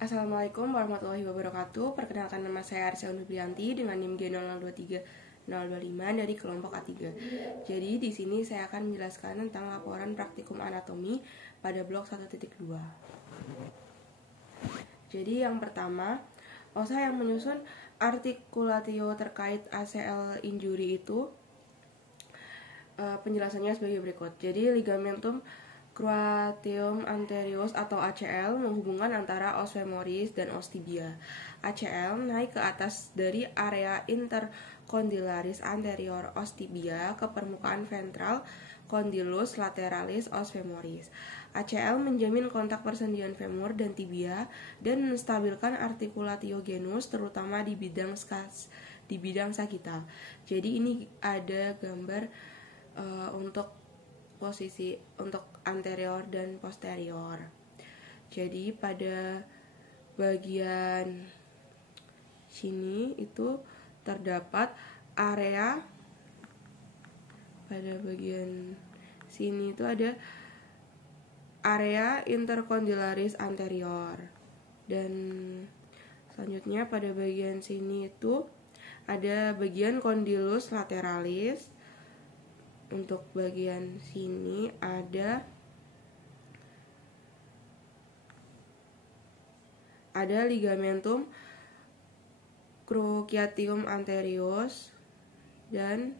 Assalamualaikum warahmatullahi wabarakatuh. Perkenalkan, nama saya Arsya Undubrianti dengan NIM G0023025 dari kelompok A3. Jadi di sini saya akan menjelaskan tentang laporan praktikum anatomi pada blok 1.2. Jadi yang pertama, OSA yang menyusun artikulatio terkait ACL injury itu penjelasannya sebagai berikut. Jadi ligamentum cruateum anterius atau ACL menghubungkan antara os femoris dan os tibia. ACL naik ke atas dari area intercondylaris anterior os tibia ke permukaan ventral condylus lateralis os femoris. ACL menjamin kontak persendian femur dan tibia dan menstabilkan artikulatio genus terutama di bidang sagital. Jadi ini ada gambar untuk posisi untuk anterior dan posterior. Jadi pada bagian sini itu terdapat area, pada bagian sini itu ada area intercondylaris anterior, dan selanjutnya pada bagian sini itu ada bagian condylus lateralis. Untuk bagian sini ada ligamentum cruciatum anterius, dan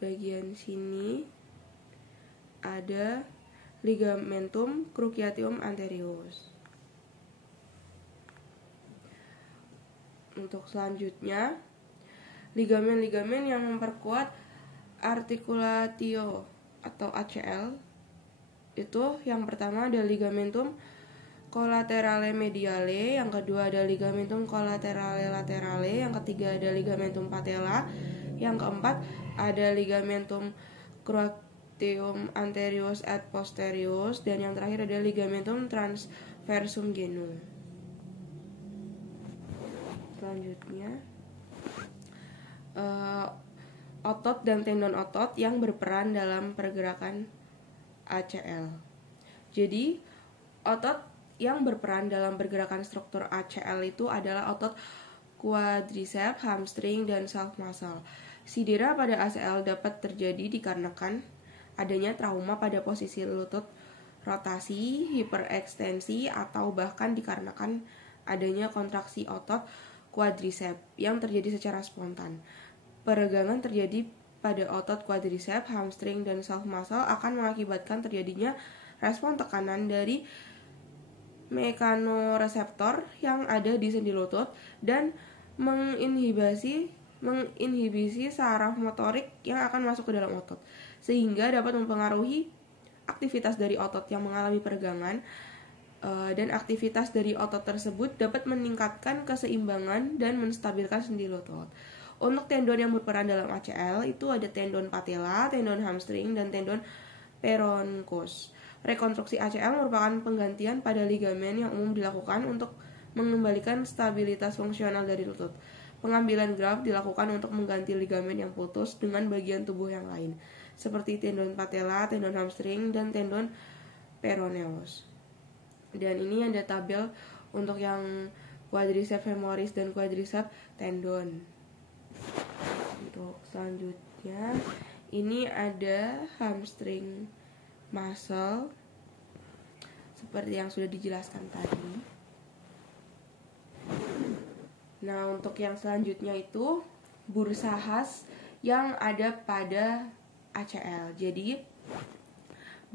bagian sini ada ligamentum cruciatum anterius. Untuk selanjutnya, ligamen-ligamen yang memperkuat artikulatio atau ACL itu yang pertama ada ligamentum collaterale mediale, yang kedua ada ligamentum collaterale laterale, yang ketiga ada ligamentum patella, yang keempat ada ligamentum cruateum anterius et posterius, dan yang terakhir ada ligamentum transversum genu. Selanjutnya otot dan tendon otot yang berperan dalam pergerakan ACL. Jadi otot yang berperan dalam pergerakan struktur ACL itu adalah otot quadriceps, hamstring, dan self muscle. Cedera pada ACL dapat terjadi dikarenakan adanya trauma pada posisi lutut, rotasi, hiperekstensi, atau bahkan dikarenakan adanya kontraksi otot quadriceps yang terjadi secara spontan. Peregangan terjadi pada otot quadriceps, hamstring, dan self muscle akan mengakibatkan terjadinya respon tekanan dari mekanoreseptor yang ada di sendi lutut dan menginhibisi saraf motorik yang akan masuk ke dalam otot, sehingga dapat mempengaruhi aktivitas dari otot yang mengalami peregangan, dan aktivitas dari otot tersebut dapat meningkatkan keseimbangan dan menstabilkan sendi lutut. Untuk tendon yang berperan dalam ACL itu ada tendon patella, tendon hamstring, dan tendon peroncus. Rekonstruksi ACL merupakan penggantian pada ligamen yang umum dilakukan untuk mengembalikan stabilitas fungsional dari lutut. Pengambilan graft dilakukan untuk mengganti ligamen yang putus dengan bagian tubuh yang lain, seperti tendon patella, tendon hamstring, dan tendon peroneus. Dan ini ada tabel untuk yang quadriceps femoris dan quadriceps tendon. Untuk selanjutnya ini ada hamstring muscle seperti yang sudah dijelaskan tadi. Nah, untuk yang selanjutnya itu bursa khas yang ada pada ACL. Jadi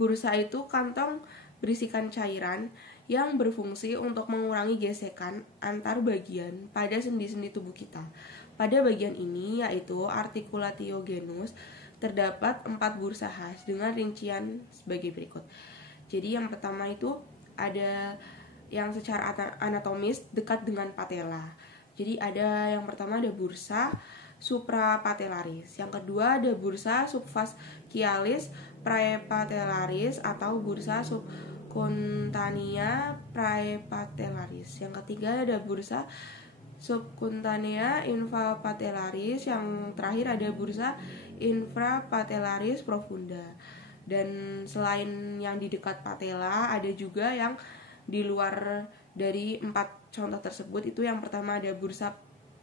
bursa itu kantong berisikan cairan yang berfungsi untuk mengurangi gesekan antar bagian pada sendi-sendi tubuh kita. Pada bagian ini, yaitu artikulatio genus, terdapat 4 bursa khas dengan rincian sebagai berikut. Jadi yang pertama itu ada yang secara anatomis dekat dengan patella. Jadi yang pertama ada bursa suprapatellaris, yang kedua ada bursa subfascialis praepatellaris atau bursa subcutaneous praepatellaris, yang ketiga ada bursa subcutaneous infrapatellaris, yang terakhir ada bursa infrapatellaris profunda. Dan selain yang di dekat patella, ada juga yang Di luar dari 4 contoh tersebut, itu yang pertama ada bursa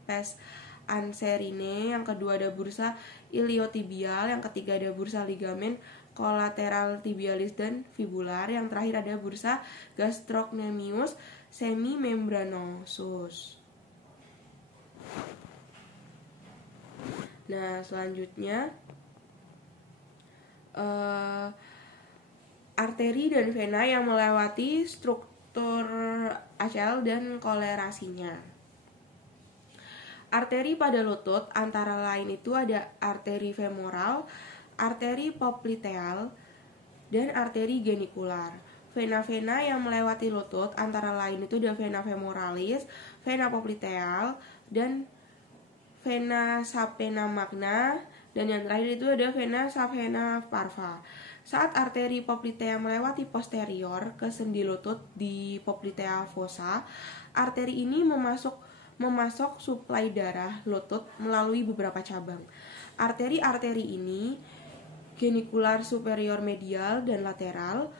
pes anserine, yang kedua ada bursa iliotibial, yang ketiga ada bursa ligamen kolateral tibialis dan fibular, yang terakhir ada bursa gastrocnemius semimembranosus. Nah, selanjutnya arteri dan vena yang melewati struktur ACL dan kolerasinya. Arteri pada lutut antara lain itu ada arteri femoral, arteri popliteal, dan arteri genikular. Vena-vena yang melewati lutut antara lain itu ada vena femoralis, vena popliteal, dan vena sapena magna, dan yang terakhir itu ada vena sapena parva. Saat arteri poplitea melewati posterior ke sendi lutut di poplitea fossa, arteri ini memasok suplai darah lutut melalui beberapa cabang. Arteri-arteri ini genikular superior medial dan lateral,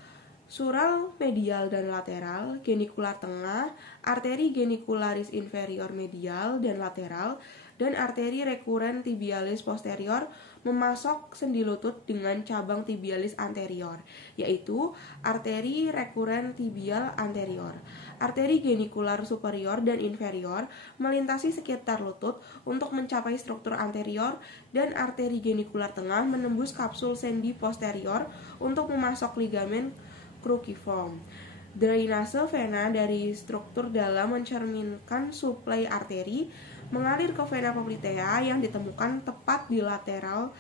sural medial dan lateral, genikular tengah, arteri genikularis inferior medial dan lateral, dan arteri rekuren tibialis posterior memasok sendi lutut dengan cabang tibialis anterior, yaitu arteri rekuren tibial anterior. Arteri genikular superior dan inferior melintasi sekitar lutut untuk mencapai struktur anterior, dan arteri genikular tengah menembus kapsul sendi posterior untuk memasok ligamen cruciform. Drainase vena dari struktur dalam mencerminkan suplai arteri mengalir ke vena poplitea yang ditemukan tepat di lateral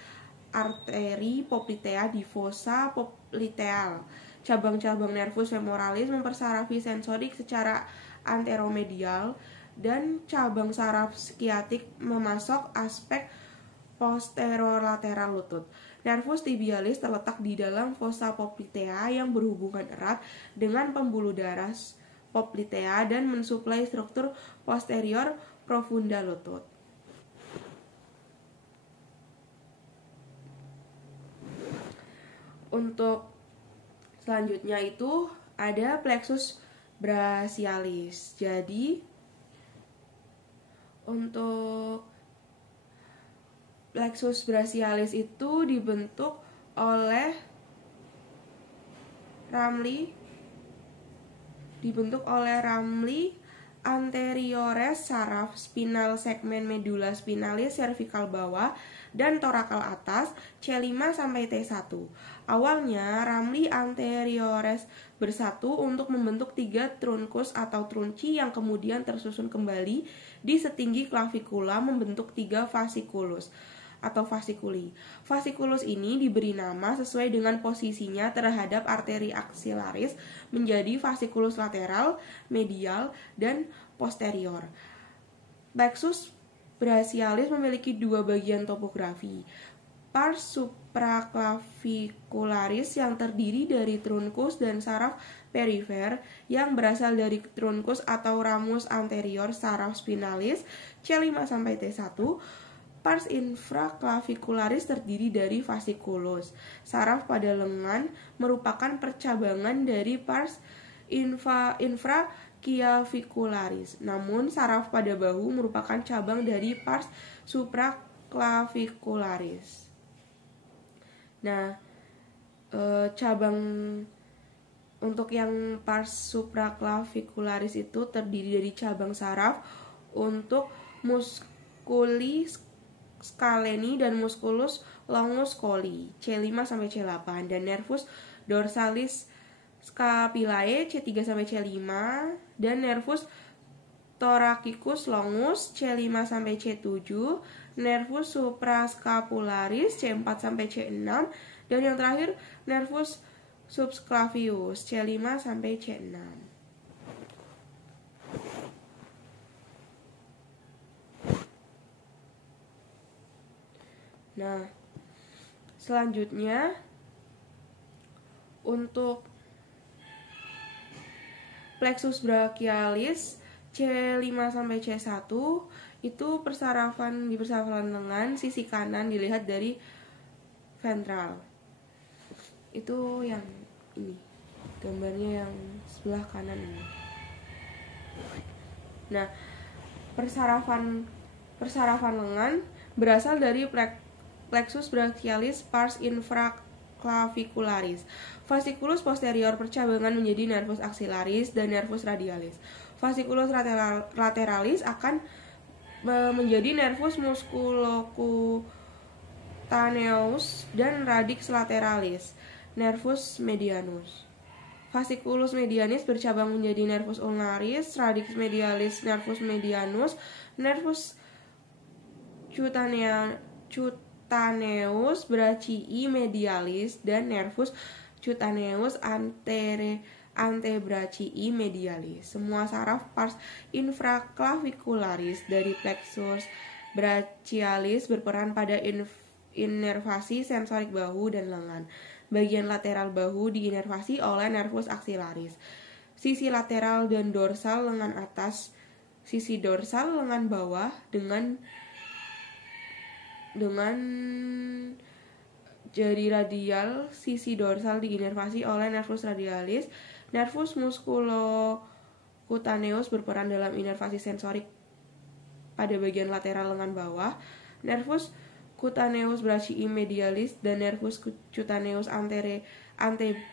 arteri poplitea di fossa popliteal. Cabang-cabang nervus femoralis mempersarafi sensorik secara anteromedial, dan cabang saraf skiatik memasok aspek posterolateral lutut. Nervus tibialis terletak di dalam fossa poplitea yang berhubungan erat dengan pembuluh darah poplitea dan mensuplai struktur posterior profunda lutut. Untuk selanjutnya itu ada plexus brachialis. Jadi untuk plexus brachialis itu dibentuk oleh ramli anteriores saraf spinal segmen medula spinalis cervical bawah dan torakal atas C5 sampai T1. Awalnya ramli anteriores bersatu untuk membentuk 3 trunkus atau trunci yang kemudian tersusun kembali di setinggi klavikula membentuk 3 fasciculus atau fasciculi. Fasciculus ini diberi nama sesuai dengan posisinya terhadap arteri axillaris menjadi fasciculus lateral, medial, dan posterior. Plexus brachialis memiliki 2 bagian topografi. Pars supraclavicularis yang terdiri dari trunkus dan saraf perifer yang berasal dari trunkus atau ramus anterior saraf spinalis C5 sampai T1. Pars infraclavicularis terdiri dari fasciculus. Saraf pada lengan merupakan percabangan dari pars infraclavicularis. Namun saraf pada bahu merupakan cabang dari pars supraclavicularis. Nah, cabang untuk yang pars supraclavicularis itu terdiri dari cabang saraf untuk musculi scaleni dan musculus longus colli C5 sampai C8 dan nervus dorsalis scapulae C3 sampai C5 dan nervus thoracicus longus C5 sampai C7, nervus suprascapularis C4 sampai C6 dan yang terakhir nervus subclavius C5 sampai C6. Nah, selanjutnya untuk plexus brachialis C5 sampai C1 itu di persarafan lengan sisi kanan dilihat dari ventral. Itu yang ini. Gambarnya yang sebelah kanan ini. Nah, persarafan lengan berasal dari plexus brachialis pars infraclavicularis. Fasciculus posterior bercabangan menjadi nervus axillaris dan nervus radialis. Fasciculus lateralis akan menjadi nervus musculocutaneus dan radix lateralis, nervus medianus. Fasciculus medianis bercabang menjadi nervus ulnaris, radix medialis nervus medianus, nervus cutaneus brachii medialis, dan nervus cutaneus antebrachii medialis. Semua saraf pars infraclavicularis dari plexus brachialis berperan pada inervasi sensorik bahu dan lengan. Bagian lateral bahu diinervasi oleh nervus axillaris. Sisi lateral dan dorsal lengan atas, sisi dorsal lengan bawah dengan jari radial. Sisi dorsal diinervasi oleh nervus radialis. Nervus musculocutaneus berperan dalam inervasi sensorik pada bagian lateral lengan bawah. Nervus cutaneus brachii medialis dan nervus cutaneus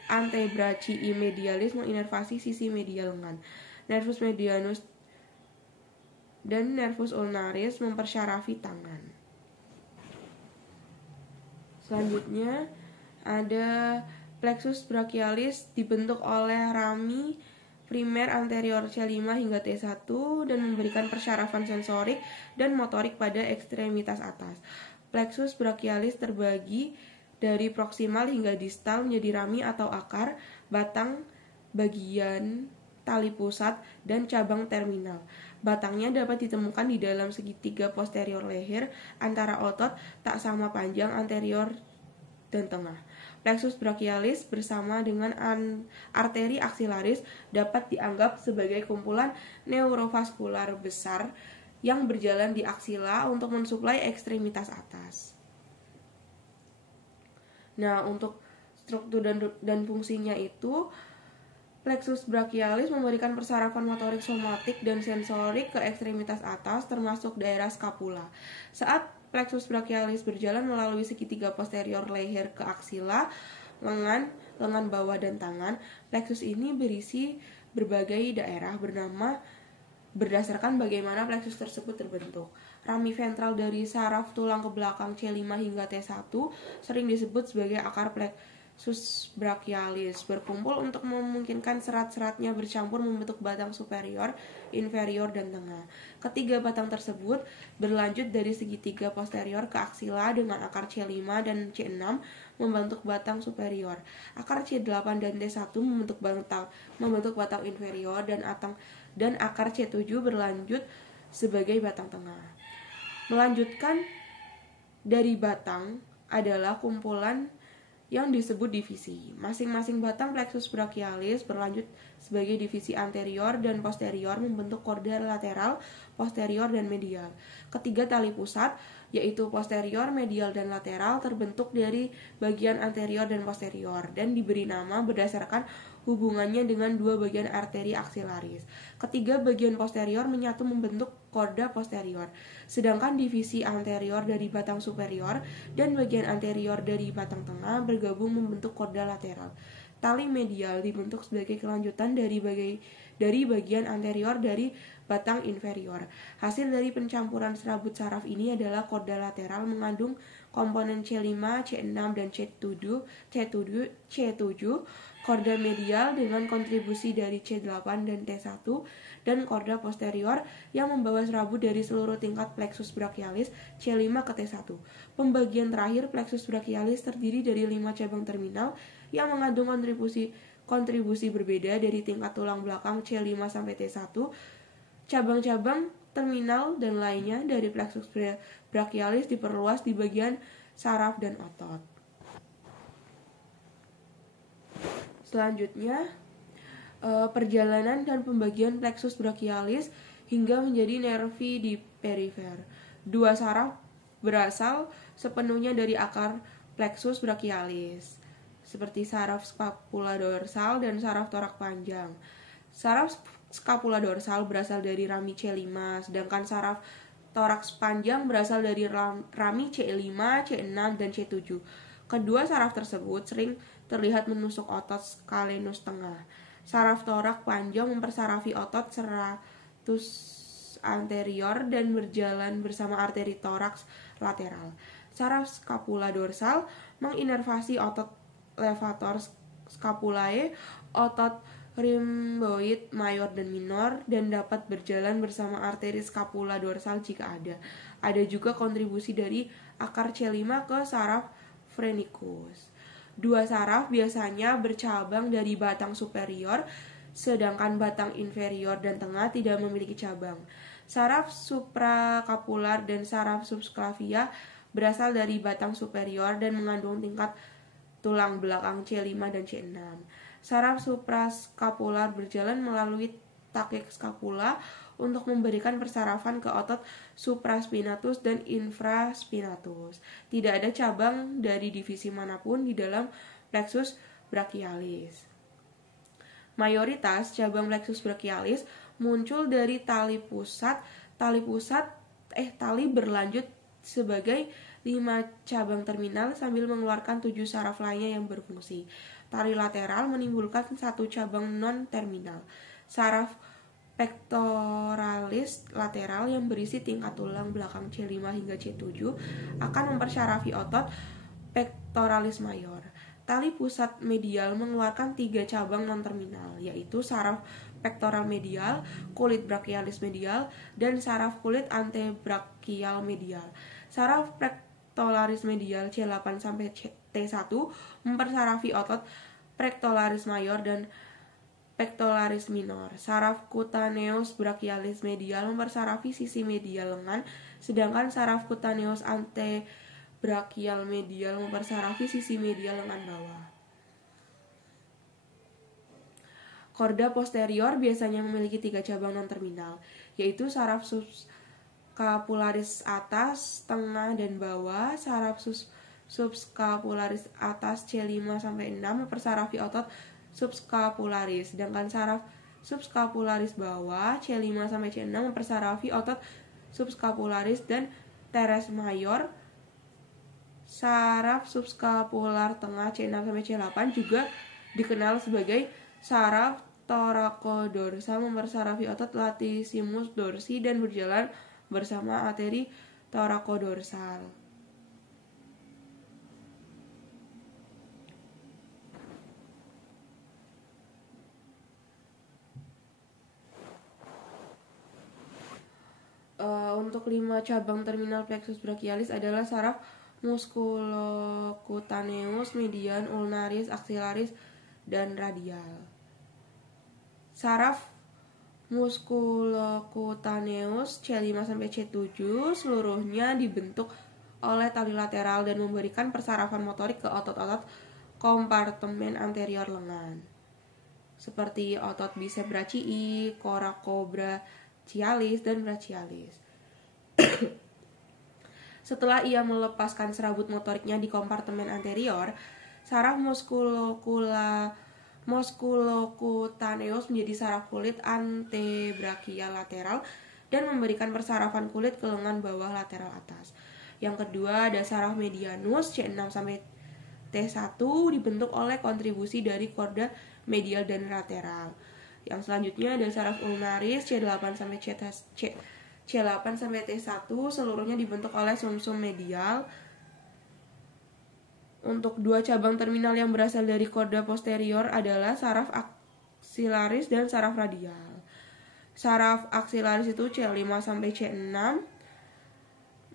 antebrachii medialis menginervasi sisi medial lengan. Nervus medianus dan nervus ulnaris mempersyarafi tangan. Selanjutnya ada plexus brachialis dibentuk oleh rami primer anterior C5 hingga T1 dan memberikan persyarafan sensorik dan motorik pada ekstremitas atas. Plexus brachialis terbagi dari proksimal hingga distal menjadi rami atau akar, batang, bagian tali pusat, dan cabang terminal. Batangnya dapat ditemukan di dalam segitiga posterior leher antara otot tak sama panjang anterior dan tengah. Plexus brachialis bersama dengan arteri axillaris dapat dianggap sebagai kumpulan neurovaskular besar yang berjalan di aksila untuk mensuplai ekstremitas atas. Nah, untuk struktur dan fungsinya itu, plexus brachialis memberikan persarafan motorik somatik dan sensorik ke ekstremitas atas termasuk daerah skapula. Saat plexus brachialis berjalan melalui segitiga posterior leher ke aksila, lengan bawah dan tangan, plexus ini berisi berbagai daerah berdasarkan bagaimana plexus tersebut terbentuk. Rami ventral dari saraf tulang ke belakang C5 hingga T1 sering disebut sebagai akar plexus brachialis, berkumpul untuk memungkinkan serat-seratnya bercampur membentuk batang superior, inferior, dan tengah. Ketiga batang tersebut berlanjut dari segitiga posterior ke aksila dengan akar C5 dan C6 membentuk batang superior. Akar C8 dan T1 membentuk batang inferior dan akar C7 berlanjut sebagai batang tengah. Melanjutkan dari batang adalah kumpulan yang disebut divisi. Masing-masing batang plexus brachialis berlanjut sebagai divisi anterior dan posterior membentuk korda lateral, posterior, dan medial. Ketiga tali pusat, yaitu posterior, medial, dan lateral, terbentuk dari bagian anterior dan posterior dan diberi nama berdasarkan hubungannya dengan dua bagian arteri aksilaris. Ketiga bagian posterior menyatu membentuk korda posterior, sedangkan divisi anterior dari batang superior dan bagian anterior dari batang tengah bergabung membentuk korda lateral. Tali medial dibentuk sebagai kelanjutan dari bagian anterior dari batang inferior. Hasil dari pencampuran serabut saraf ini adalah korda lateral mengandung komponen C5, C6, dan C7, korda medial dengan kontribusi dari C8 dan T1, dan korda posterior yang membawa serabut dari seluruh tingkat plexus brachialis C5 ke T1. Pembagian terakhir plexus brachialis terdiri dari 5 cabang terminal yang mengandung kontribusi berbeda dari tingkat tulang belakang C5 sampai T1. Cabang-cabang terminal dan lainnya dari plexus brachialis diperluas di bagian saraf dan otot. Selanjutnya, perjalanan dan pembagian plexus brachialis hingga menjadi nervi di perifer. Dua saraf berasal sepenuhnya dari akar plexus brachialis, seperti saraf scapula dorsal dan saraf torak panjang. Saraf scapula dorsal berasal dari rami C5, sedangkan saraf toraks panjang berasal dari rami C5, C6, dan C7. Kedua saraf tersebut sering terlihat menusuk otot scalenus tengah. Saraf torak panjang mempersarafi otot serratus anterior dan berjalan bersama arteri toraks lateral. Saraf scapula dorsal menginervasi otot levator scapulae, otot rhomboid mayor dan minor, dan dapat berjalan bersama arteri scapula dorsal jika ada. Ada juga kontribusi dari akar C5 ke saraf phrenicus. Dua saraf biasanya bercabang dari batang superior, sedangkan batang inferior dan tengah tidak memiliki cabang. Saraf suprakapular dan saraf subclavia berasal dari batang superior dan mengandung tingkat tulang belakang C5 dan C6. Saraf suprascapular berjalan melalui taque scapula untuk memberikan persarafan ke otot supraspinatus dan infraspinatus. Tidak ada cabang dari divisi manapun di dalam plexus brachialis. Mayoritas cabang plexus brachialis muncul dari tali berlanjut sebagai 5 cabang terminal sambil mengeluarkan 7 saraf lainnya yang berfungsi. Tali lateral menimbulkan 1 cabang non-terminal. Saraf pectoralis lateral yang berisi tingkat tulang belakang C5 hingga C7 akan mempersarafi otot pectoralis mayor. Tali pusat medial mengeluarkan 3 cabang non-terminal, yaitu saraf pectoral medial, kulit brachialis medial, dan saraf kulit antebrachial medial. Saraf pectoralis medial C8 sampai T1 mempersarafi otot pectoralis mayor dan pectoralis minor. Saraf cutaneus brachialis medial mempersarafi sisi medial lengan, sedangkan saraf cutaneus antebrachial medial mempersarafi sisi medial lengan bawah. Korda posterior biasanya memiliki 3 cabang non-terminal, yaitu saraf subscapularis atas, tengah, dan bawah. Saraf subscapularis atas C5 sampai 6 mempersarafi otot subscapularis, sedangkan saraf subscapularis bawah C5 sampai C6 mempersarafi otot subscapularis dan teres mayor. Saraf subscapular tengah C6 sampai C8 juga dikenal sebagai saraf thoracodorsal mempersarafi otot latissimus dorsi dan berjalan bersama arteri thoracodorsal. Untuk 5 cabang terminal plexus brachialis adalah saraf musculocutaneus, median, ulnaris, axillaris, dan radial. Saraf musculocutaneus C5 sampai C7 seluruhnya dibentuk oleh tali lateral dan memberikan persarafan motorik ke otot-otot kompartemen anterior lengan, seperti otot bicep brachii, coracobrachialis, dan brachialis. Setelah ia melepaskan serabut motoriknya di kompartemen anterior, saraf musculocutaneus menjadi saraf kulit antebrachial lateral dan memberikan persarafan kulit ke lengan bawah lateral atas. Yang kedua ada saraf medianus C6 sampai T1 dibentuk oleh kontribusi dari korda medial dan lateral. Yang selanjutnya ada saraf ulnaris C8 sampai C8 sampai T1 seluruhnya dibentuk oleh sumsum medial. Untuk 2 cabang terminal yang berasal dari korda posterior adalah saraf axillaris dan saraf radial. Saraf axillaris itu C5 sampai C6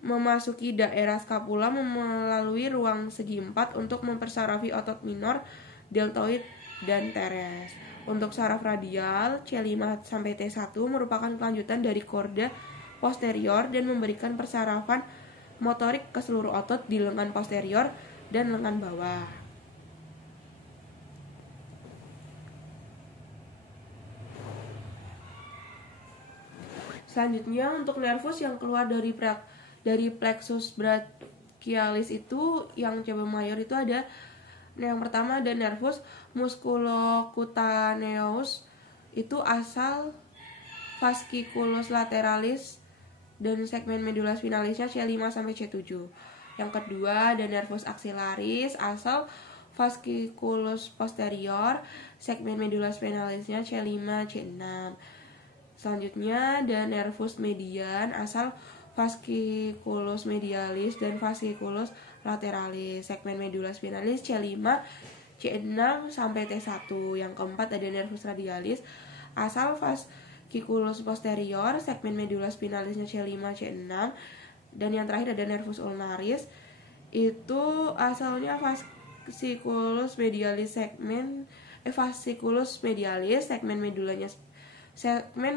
memasuki daerah scapula melalui ruang segi 4 untuk mempersarafi otot minor, deltoid, dan teres. Untuk saraf radial C5 sampai T1 merupakan kelanjutan dari korda posterior dan memberikan persarafan motorik ke seluruh otot di lengan posterior dan lengan bawah. Selanjutnya untuk nervus yang keluar dari plexus brachialis itu yang cabang mayor itu ada Nah, yang pertama ada nervus musculocutaneous, itu asal fasciculus lateralis dan segmen medula spinalisnya C5 sampai C7. Yang kedua ada nervus axillaris, asal fasciculus posterior, segmen medula spinalisnya C5 C6. Selanjutnya ada nervus median, asal fasciculus medialis dan fasciculus lateralis, segmen medula spinalis C5 C6 sampai T1. Yang keempat ada nervus radialis, asal fasciculus posterior, segmen medula spinalisnya C5 C6. Dan yang terakhir ada nervus ulnaris, itu asalnya fasciculus medialis, segmen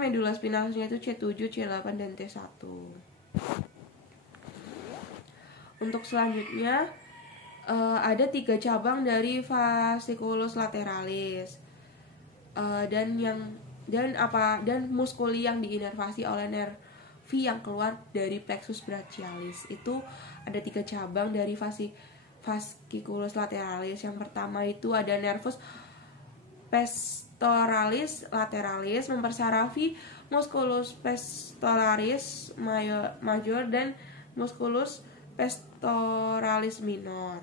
medula spinalisnya itu C7, C8 dan T1. Untuk selanjutnya ada 3 cabang dari fasciculus lateralis dan muskuli yang diinervasi oleh nervi yang keluar dari plexus brachialis. Itu ada 3 cabang dari fasciculus lateralis. Yang pertama itu ada nervus pectoralis lateralis, mempersarafi musculus pectoralis major dan musculus pectoralis minor.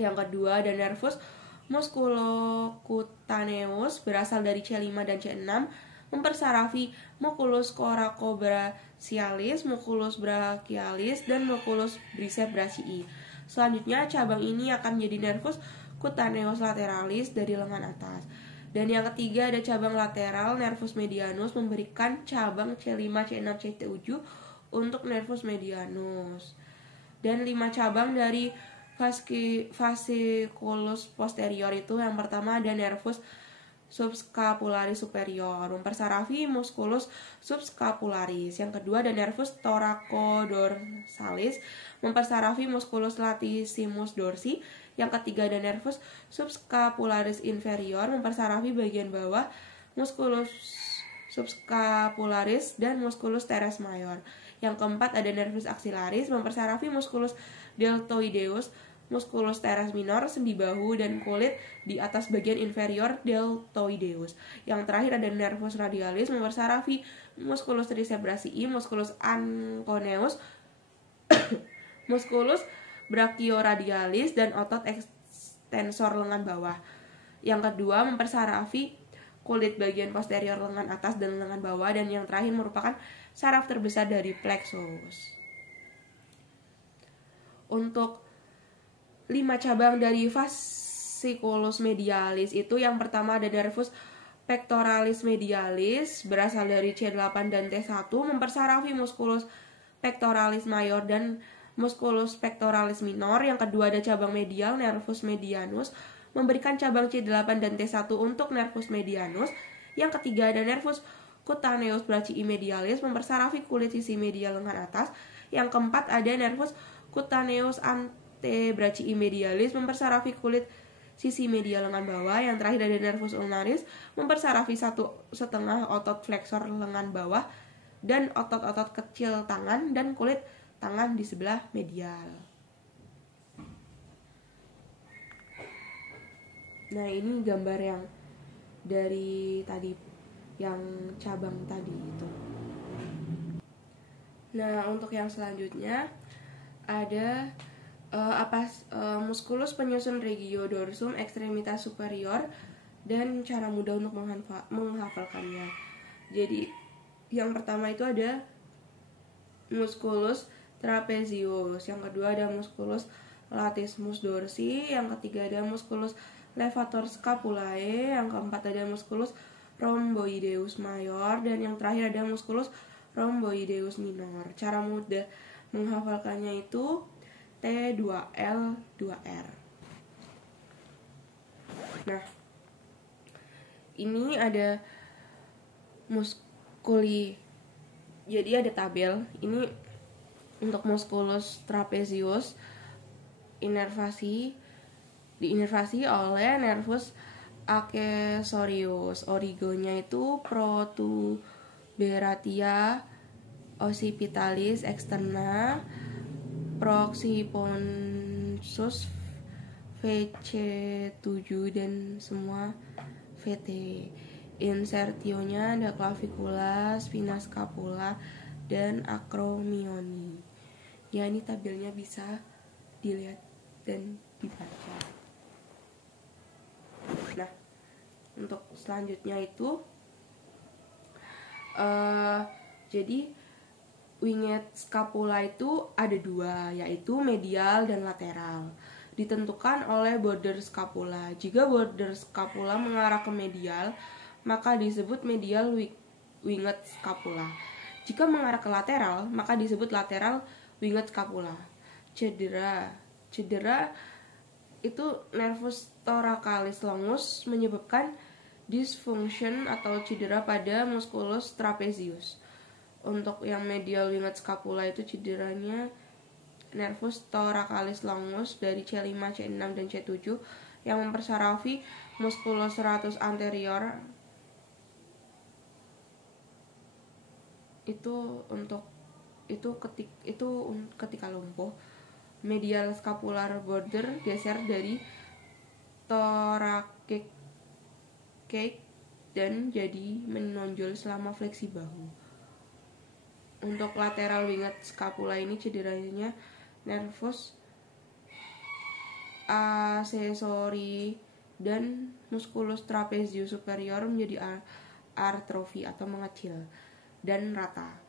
Yang kedua ada nervus musculocutaneous, berasal dari C5 dan C6, mempersarafi musculus coracobrachialis, musculus brachialis, dan musculus biceps brachii. Selanjutnya cabang ini akan menjadi nervus cutaneous lateralis dari lengan atas. Dan yang ketiga ada cabang lateral nervus medianus, memberikan cabang C5, C6, C7 untuk nervus medianus. Dan 5 cabang dari fasciculus posterior itu, yang pertama ada nervus subscapularis superior, mempersarafi musculus subscapularis. Yang kedua ada nervus thoracoldorsalis, mempersarafi musculus latissimus dorsi. Yang ketiga ada nervus subscapularis inferior, mempersarafi bagian bawah musculus subscapularis dan musculus teres mayor. Yang keempat ada nervus axillaris, mempersarafi musculus deltoideus, musculus teres minor, sendi bahu dan kulit di atas bagian inferior deltoideus. Yang terakhir ada nervus radialis, mempersarafi musculus triceps brachii, musculus anconeus, musculus brachioradialis dan otot ekstensor lengan bawah. Yang kedua mempersarafi kulit bagian posterior lengan atas dan lengan bawah, dan yang terakhir merupakan saraf terbesar dari plexus. Untuk 5 cabang dari fasciculus medialis itu, yang pertama ada nervus pectoralis medialis, berasal dari C8 dan T1, mempersarafi musculus pectoralis mayor dan musculus pectoralis minor. Yang kedua ada cabang medial nervus medianus, memberikan cabang C8 dan T1 untuk nervus medianus. Yang ketiga ada nervus cutaneous brachii medialis, mempersarafi kulit sisi medial lengan atas. Yang keempat ada nervus cutaneous antebrachii medialis, mempersarafi kulit sisi medial lengan bawah. Yang terakhir ada nervus ulnaris, mempersarafi 1,5 otot flexor lengan bawah dan otot-otot kecil tangan dan kulit tangan di sebelah medial. Nah, ini gambar yang dari tadi, yang cabang tadi itu. Nah, untuk yang selanjutnya ada musculus penyusun regiodorsum extremitas superior dan cara mudah untuk menghafalkannya. Jadi yang pertama itu ada musculus trapezius, yang kedua ada musculus latissimus dorsi, yang ketiga ada musculus levator scapulae, yang keempat ada musculus rhomboideus mayor, dan yang terakhir ada musculus rhomboideus minor. Cara mudah menghafalkannya itu T2L 2R. Nah, ini ada muskuli. Jadi ada tabel. Ini untuk musculus trapezius diinervasi oleh nervus accessorius. Origonya itu protuberatia occipitalis externa, proxiponsus VC7 dan semua VT. Insertionya ada clavicula, spina scapula, dan acromioni. Ya, ini tabelnya bisa dilihat dan dibaca. Nah, untuk selanjutnya itu jadi winged scapula itu ada dua, yaitu medial dan lateral. Ditentukan oleh border scapula. Jika border scapula mengarah ke medial, maka disebut medial winged scapula. Jika mengarah ke lateral, maka disebut lateral winged scapula. Cedera itu nervus thoracalis longus menyebabkan dysfunction atau cedera pada musculus trapezius. Untuk yang medial winged scapula itu cederanya nervus thoracalis longus dari C5, C6, dan C7 yang mempersarafi musculus serratus anterior. Ketika lumpuh, medial scapular border geser dari thoracic dan jadi menonjol selama fleksi bahu. Untuk lateral winged scapula ini cederanya nervus accessori dan musculus trapezius superior menjadi atrofi atau mengecil dan rata.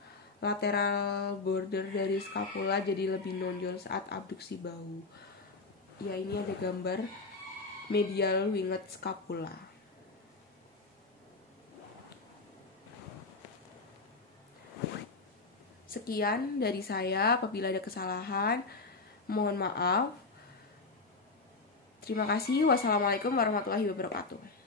Lateral border dari scapula jadi lebih nonjol saat abduksi bahu. Ya, ini ada gambar medial winged scapula. Sekian dari saya, apabila ada kesalahan mohon maaf. Terima kasih. Wassalamualaikum warahmatullahi wabarakatuh.